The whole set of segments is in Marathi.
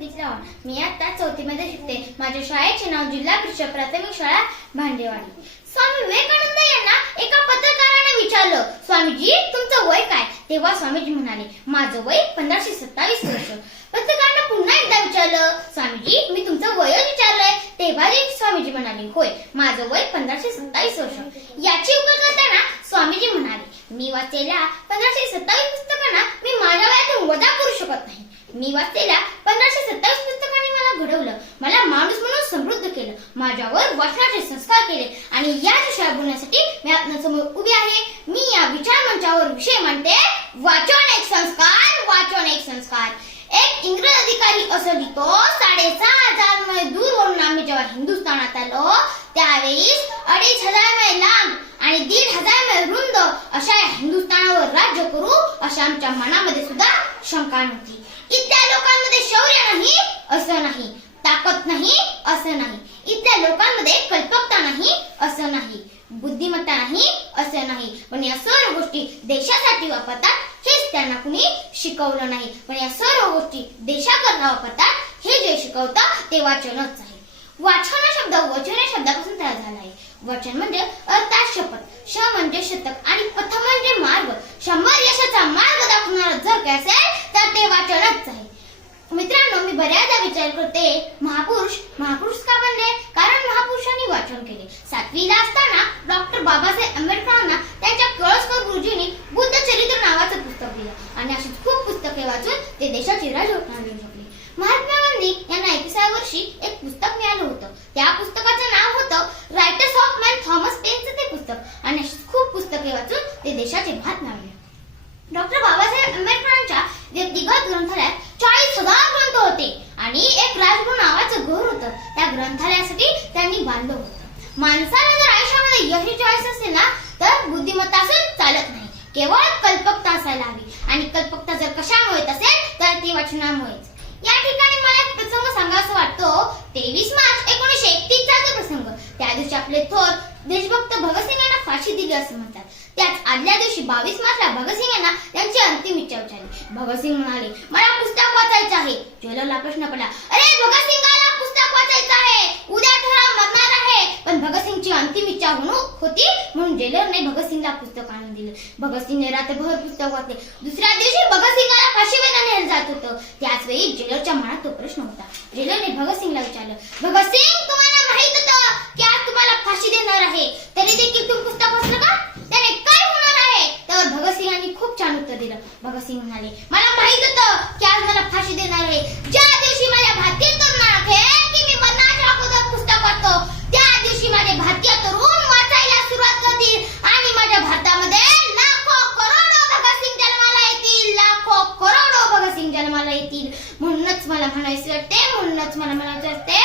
संगीत लावण. मी आता 4थी मध्ये शिकते. माझ्या शाळेचे नाव जिल्हा परिषद प्राथमिक शाळा भांडेवाडी. स्वामी विवेकानंद यांना एका पत्रकाराने विचारलं, स्वामीजी तुमचं वय काय? तेव्हा स्वामीजी म्हणाले, माझं वय 1527 वर्ष. पत्रकाराने पुन्हा एकदा विचारलं, स्वामीजी मी तुमचं वय विचारलंय. तेव्हा स्वामीजी म्हणाले, होय माझं वय 1527 वर्ष. याची उकल करताना स्वामीजी म्हणाले, मी वाचलेल्या 1527 पुस्तकांना मी माझ्या वयातून वजा करू शकत नाही. मी वाचलेल्या 1527 पुस्तकांनी मला घडवलं, मला माणूस म्हणून समृद्ध केलं, माझ्यावर वाचनाचे संस्कार केले आणि या विषयावर बोलण्यासाठी मी आपल्यासमोर उभी आहे. मी या विचार मंचावर विषय मांडते, वाचन एक संस्कार, वाचन एक संस्कार. एक इंग्रज अधिकारी असं लिहितो, 6,500 मैल दूरवरून आम्ही जेव्हा हिंदुस्थानात आलो त्यावेळी 2,500 मैल लांब आणि 1,500 मैल रुंद अशा हिंदुस्थानावर राज्य करू अशा आमच्या मनामध्ये सुद्धा शंका नव्हती. इथल्या लोकांमध्ये शौर्य नाही असं नाही, ताकद नाही असं नाही, इथल्या लोकांमध्ये कल्पकता नाही असं नाही, बुद्धिमत्ता नाही असं नाही, पण या सर्व गोष्टी देशासाठी वापरतात हेच त्यांना कुणी शिकवलं नाही. पण या सर्व गोष्टी देशाकरता वापरतात हे जे शिकवतं ते वाचनच आहे. वाचन हा शब्द वचन या शब्दापासून तयार झाला आहे. वचन म्हणजे अर्थात शपथ, श म्हणजे शतक आणि पथ म्हणजे मार्ग. 100 यशाचा मार्ग दाखवणारा जर काय असेल तर ते वाचनच आहे. मित्रांनो, मी बऱ्याचदा विचार करते, महापुरुष का बनले? कारण महापुरुषांनी वाचन केले. 7वीला असताना डॉक्टर बाबासाहेब आंबेडकरांना त्यांच्या कळसकर गुरुजींनी बुद्ध चरित्र नावाचं पुस्तक दिलं आणि अशीच खूप पुस्तके वाचून ते देशाची राजघटना लिहू शकले. महात्मा गांधी यांना 21व्या वर्षी एक पुस्तक मिळालं होतं. त्या पुस्तकाचं नाव होतं रायटर्स ऑफ मॅन थॉमस पेनचं ते पुस्तक आणि अशीच खूप पुस्तके वाचून ते देशाचे भात लावले. डॉक्टर बाबासाहेब आंबेडकरांच्या व्यक्तिगत ग्रंथालयात 40,000 ग्रंथ होते आणि एक राजगृह नावाचं घर होतं. त्या ग्रंथालयासाठी त्यांनी बांधलं होतं. माणसाला जर आयुष्यामध्ये यश मिळवायचं असेल ना तर बुद्धिमत्ता असेल चालत नाही, केवळ कल्पकता असायला हवी. आणि कल्पकता जर कशामुळे असेल तर ती वाचनामुळेच. या ठिकाणी मला एक प्रसंग सांगावासा वाटतो. 23 मार्च 1931 चा प्रसंग. त्या दिवशी आपले थोर देशभक्त भगतसिंग यांना फाशी दिली असं म्हणतात. त्याच आदल्या दिवशी 22 मार्चला भगतसिंग यांना त्यांची अंतिम इच्छा विचारली. भगतसिंग म्हणाले, मला पुस्तक वाचायचं आहे. जेलरला प्रश्न पडला, अरे भगतसिंगाला पुस्तक वाचायचं आहे, उद्या ठराव मरणार आहे. पण भगतसिंगची अंतिम इच्छा होती म्हणून जेलरने भगतसिंगला पुस्तक आणून दिलं. भगतसिंगने रात्रभर पुस्तक वाचले. दुसऱ्या दिवशी भगतसिंगाला फाशीवर नेलं जात होतं. त्याच वेळी जेलरच्या मनात तो प्रश्न होता. जेलरने भगतसिंगला विचारलं, भगतसिंग तुम्हाला माहित होतं की आज तुम्हाला फाशी देणार आहे, तरी देखील तुम्ही पुस्तक वाचलं का? त्याने काय होणार आहे? तर भगतसिंगांनी खूप छान उत्तर दिलं. भगतसिंग म्हणाले, मला माहित होतं की आज मला फाशी देणार आहे. ज्या दिवशी माझ्या भारतीय तरुणाला कळेल की मी मरणाच्या अगोदर पुस्तक वाचतो त्या दिवशी माझे भारतीय तरुण वाचायला सुरुवात करतील आणि माझ्या भारतामध्ये लाखो करोडो भगतसिंग जन्माला येतील, लाखो करोडो भगतसिंग जन्माला येतील. म्हणूनच मला म्हणायचं असते,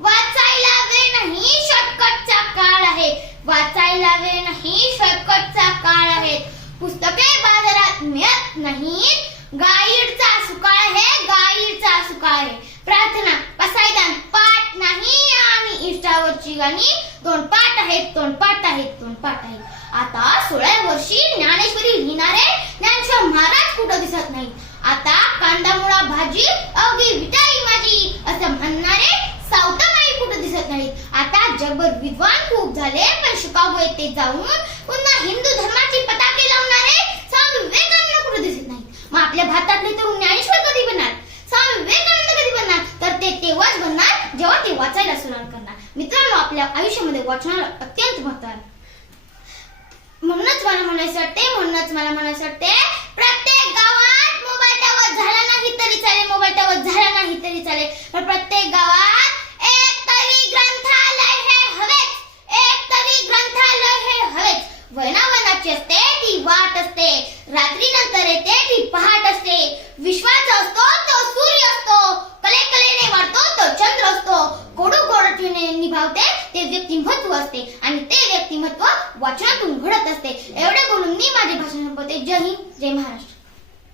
वाचायला वेळ नाही शॉर्टकटचा काळ आहे. वाचायला वेळ नाही शॉर्टकटचा काळ आहे. पुस्तके बाजारात मिळत नाहीत. गाईडचा सुकाळ आहे, गाईडचा सुकाळ आहे. प्रार्थना पसायदान पाठ नाही आणि इंस्टावरची गाणी तोंडपाठ आहेत. आता 16व्या वर्षी ज्ञानेश्वरी लिहिणारे ज्ञानेश्वर महाराज कुठं दिसत नाही. आता कांदा मुळा भाजी अवघी विटाई माझी असं म्हणणारे सावतामाई कुठं दिसत नाहीत. आता जगभर विद्वान खूप झाले पण शिकागो येथे जाऊन पुन्हा हिंदू धर्माची पताके लावणारे स्वामी विवेकानंद कुठं दिसत नाहीत. मग आपल्या भारतातले तरुण ज्ञानेश्वर कधी बनणार? स्वामी विवेकानंद कधी बनणार? तर ते तेव्हाच बनणार जेव्हा ते वाचायला सुरुवात करणार. मित्रांनो, आपल्या आयुष्यामध्ये वाचनाला अत्यंत महत्त्व आहे. म्हणूनच मला म्हणायचं वाटते, प्रत्येक गावात मोबाईल टावर झाला नाही तरी चालेल, पण प्रत्येक गावात एक तरी ग्रंथालय हे हवेच. वनावनाची असते ती वाट असते, रात्री नंतर येते ती पहाट असते. विश्वाचा असतो तो सूर्य असतो, कलेने वाढतो तो चंद्र असतो. गोडीने निभावते ते व्यक्तिमत्व असते आणि ते व्यक्तिमत्व वाचनातून घडत असते. एवढे बोलून मी माझे भाषण संपवते. जय हिंद, जय महाराष्ट्र.